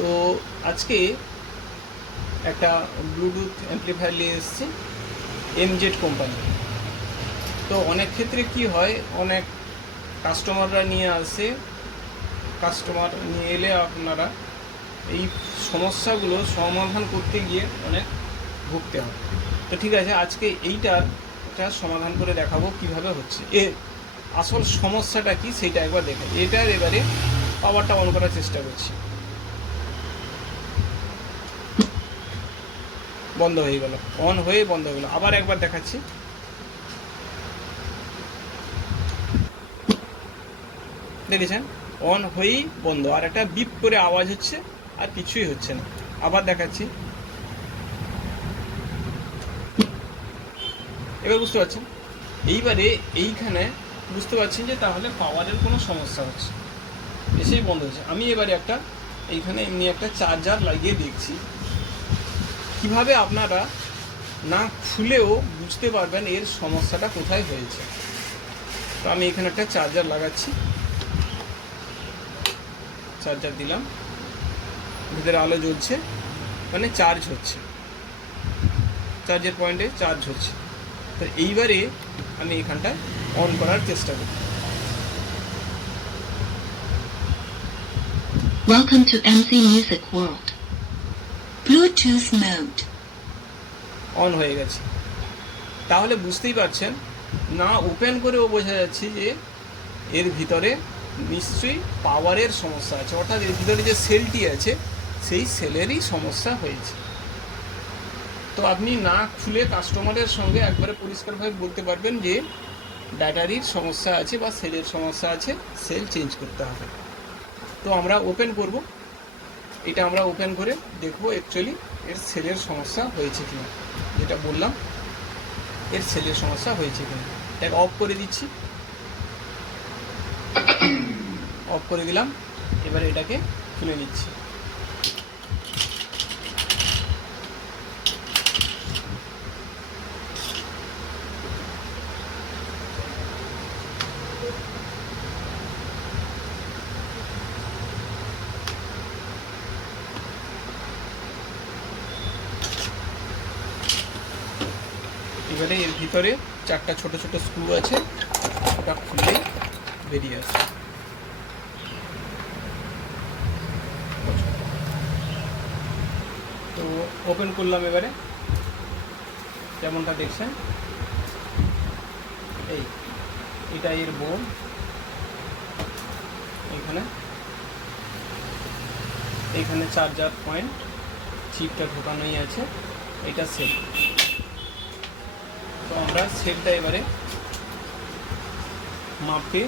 তো আজকে একটা ব্লুটুথ অ্যাম্পলিফায়ার নিয়ে এসেছি এমজেড কোম্পানি। তো অনেক ক্ষেত্রে কি হয়, অনেক কাস্টমাররা নিয়ে আসে, কাস্টমার নিয়ে এলে আপনারা এই সমস্যাগুলো সমাধান করতে গিয়ে অনেক ভুগতে হয়। তো ঠিক আছে, আজকে এইটার সমাধান করে দেখাবো কিভাবে হচ্ছে, এর আসল সমস্যাটা কি সেইটা একবার দেখে। এটার এবারে পাওয়ারটা অন করার চেষ্টা করছি, বন্ধ হয়ে গেল, অন হয়ে বন্ধ হয়ে গেল। আবার একবার দেখাচ্ছি, দেখেছেন অন হয়েই বন্ধ, আর একটা বিপ করে আওয়াজ হচ্ছে, আর কিছুই হচ্ছে না। আবার দেখাচ্ছি, এবার বুঝতে পারছেন। এইবারে এইখানে বুঝতে পারছেন যে তাহলে পাওয়ারের কোনো সমস্যা হচ্ছে, এসেই বন্ধ হচ্ছে। আমি এবারে একটা এইখানে এমনি একটা চার্জার লাগিয়ে দেখছি কিভাবে আপনারা না খুলেও বুঝতে পারবেন এর সমস্যাটা কোথায় হয়েছে। তো আমি এখানে একটা চার্জার লাগাচ্ছি, চার্জার দিলাম, ভিতরে আলো জ্বলছে, মানে চার্জ হচ্ছে, চার্জের পয়েন্টে চার্জ হচ্ছে। তো এইবারে আমি এখানটায় অন করার চেষ্টা করি। Welcome to MC Music World. Bluetooth mode. On হয়ে গেছে। তাহলে বুঝতেই পারছেন, না ওপেন করেও বোঝা যাচ্ছে যে এর ভিতরে নিশ্চয়ই পাওয়ারের সমস্যা আছে, অর্থাৎ এর ভিতরে যে সেলটি আছে সেই সেলেরই সমস্যা হয়েছে। তো আপনি না খুলে কাস্টমারের সঙ্গে একবারে পরিষ্কারভাবে বলতে পারবেন যে ব্যাটারির সমস্যা আছে বা সেলের সমস্যা আছে, সেল চেঞ্জ করতে হবে। তো আমরা ওপেন করব, এটা আমরা ওপেন করে দেখব অ্যাকচুয়ালি এর সেলের সমস্যা হয়েছে কিনা। যেটা বললাম, এর সেলের সমস্যা হয়েছে কিনা। এটাকে অফ করে দিচ্ছি, অফ করে দিলাম। এবারে এটাকে খুলে নিচ্ছি। এবারে এর ভিতরে চারটা ছোট ছোট স্ক্রু আছে, ওটা খুললেই বেরিয়ে আসে। তো ওপেন করলাম, এবারে যেমনটা দেখছেন এটা এর বোর্ড, এইখানে চার্জার পয়েন্ট, চিপটা ঢোকানোই আছে, এটা সেল। তো আমরা সেলটা এবারে মাপে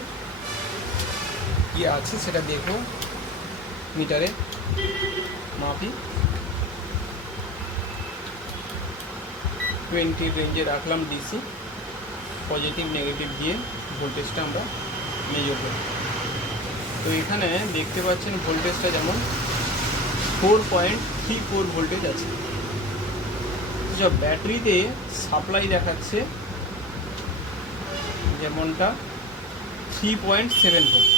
কি আছে সেটা দেখো, মিটারে মাপি, 20 রেঞ্জে রাখলাম ডিসি, পজিটিভ নেগেটিভ দিয়ে ভোল্টেজটা আমরা মেজার করি। তো এখানে দেখতে পাচ্ছেন ভোল্টেজটা যেমন 4.34 ভোল্টেজ আছে। যা ব্যাটারিতে সাপ্লাই দেখাচ্ছে যেমনটা 3.7 ভোল্ট,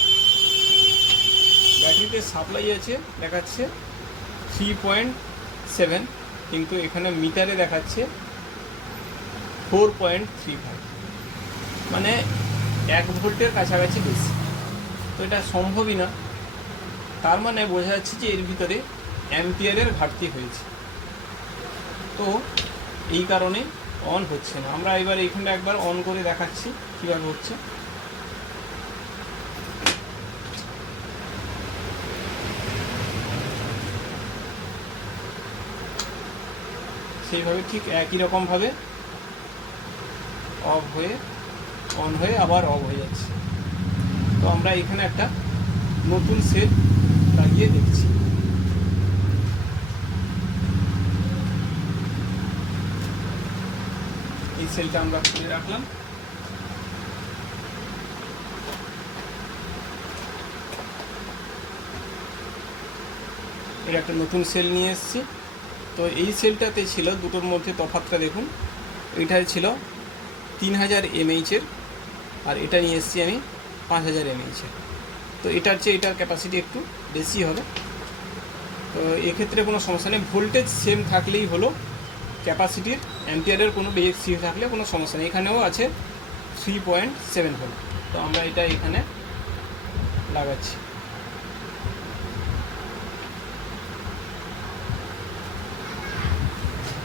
ব্যাটারিতে সাপ্লাই আছে দেখাচ্ছে 3.7, কিন্তু এখানে মিটারে দেখাচ্ছে 4.35, মানে 1 ভোল্টের কাছাকাছি বেশি। তো এটা সম্ভবই না, তার মানে বোঝা যাচ্ছে যে এর ভিতরে অ্যাম্পিয়ারের ঘাটতি হয়েছে। তো এই কারণে অন হচ্ছে না। আমরা এবার এইখানটা একবার অন করে দেখাচ্ছি কীভাবে হচ্ছে। সেইভাবে ঠিক একই রকমভাবে অফ হয়ে অন হয়ে আবার অফ হয়ে যাচ্ছে। তো আমরা এখানে একটা নতুন সেল লাগিয়ে দেখছি। এই সেলটা আমরা খুলে রাখলাম, এর একটা নতুন সেল নিয়ে এসেছি। তো এই সেলটাতে ছিল দুটোর মধ্যে তফাৎটা দেখুন, এইটায় ছিল 3000 mAh-এর, আর এটা নিয়ে এসেছি আমি 5000 mAh-এর। তো এটার চেয়ে এটার ক্যাপাসিটি একটু বেশি হবে। তো এক্ষেত্রে কোনো সমস্যা নেই, ভোল্টেজ সেম থাকলেই হলো, ক্যাপাসিটির অ্যাম্পিয়ারের কোনো বেশি থাকলে কোনো সমস্যা নেই। এখানেও আছে 3.7 ভোল্ট। তো আমরা এটা এখানে লাগাচ্ছি।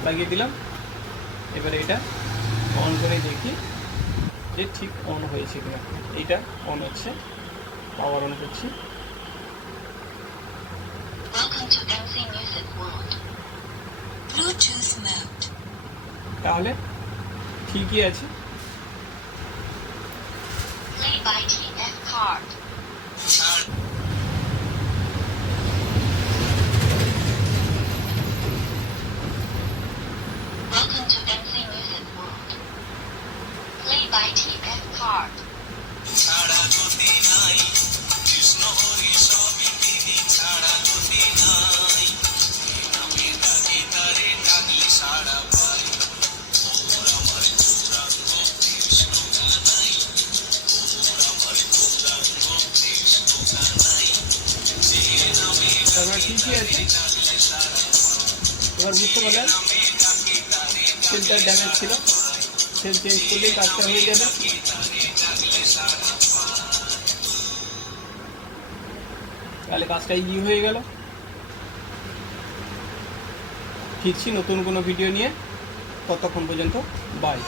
লাগিয়ে দিলাম। এবারে এটা অন করে দেখি যে ঠিক অন হয়েছে কিনা। এইটা অন হচ্ছে, পাওয়ার অন করছি। Welcome to MC Music World. Bluetooth mode. তাহলে ঠিকই আছে। Play by TF card. Welcome to MC Music World. Play by TF card. ছাড়া গতি নাই কৃষ্ণ হরি সবই তিনি ছাড়া গতি নাই নামে ডাকি তারে ডাকলে সাড়া পাই ওর আমার গৌরাঙ্গ কৃষ্ণ গানাই ওর আমার গৌরাঙ্গ কৃষ্ণ গানাই যে নামে তারপরে ঠিকই আছে। এবার বুঝতে পারলেন সেলটার ড্যামেজ ছিল, সেল চেঞ্জ করলেই কাজটা হয়ে যাবে। তাহলে কাজটা ইজি হয়ে গেল। ফিরছি নতুন কোনো ভিডিও নিয়ে, ততক্ষণ পর্যন্ত বাই।